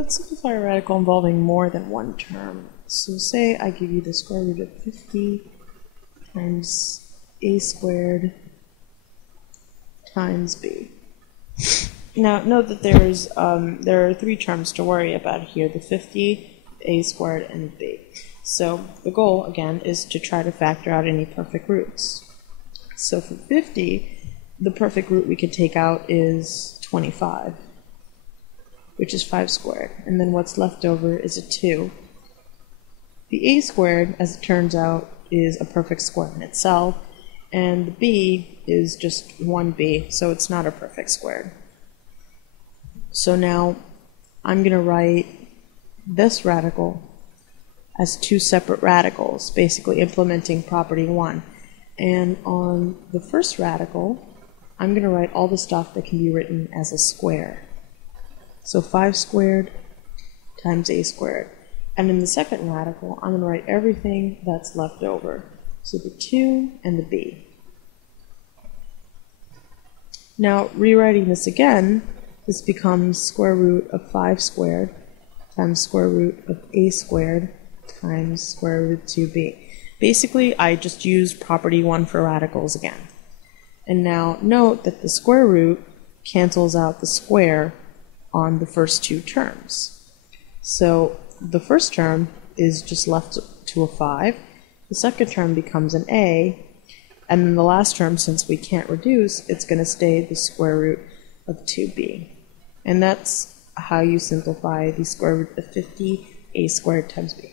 Let's simplify a radical involving more than one term. So say I give you the square root of 50 times a squared times b. Now note that there are three terms to worry about here, the 50, a squared, and b. So the goal, again, is to try to factor out any perfect roots. So for 50, the perfect root we could take out is 25, which is 5 squared. And then what's left over is a 2. The a squared, as it turns out, is a perfect square in itself, and the b is just 1b, so it's not a perfect square. So now I'm going to write this radical as two separate radicals, basically implementing property 1. And on the first radical, I'm going to write all the stuff that can be written as a square. So 5 squared times a squared. And in the second radical, I'm going to write everything that's left over. So the 2 and the b. Now, rewriting this again, this becomes square root of 5 squared times square root of a squared times square root of 2b. Basically, I just used property 1 for radicals again. And now note that the square root cancels out the square on the first two terms. So the first term is just left to a 5. The second term becomes an a. And then the last term, since we can't reduce, it's going to stay the square root of 2b. And that's how you simplify the square root of 50 a squared times b.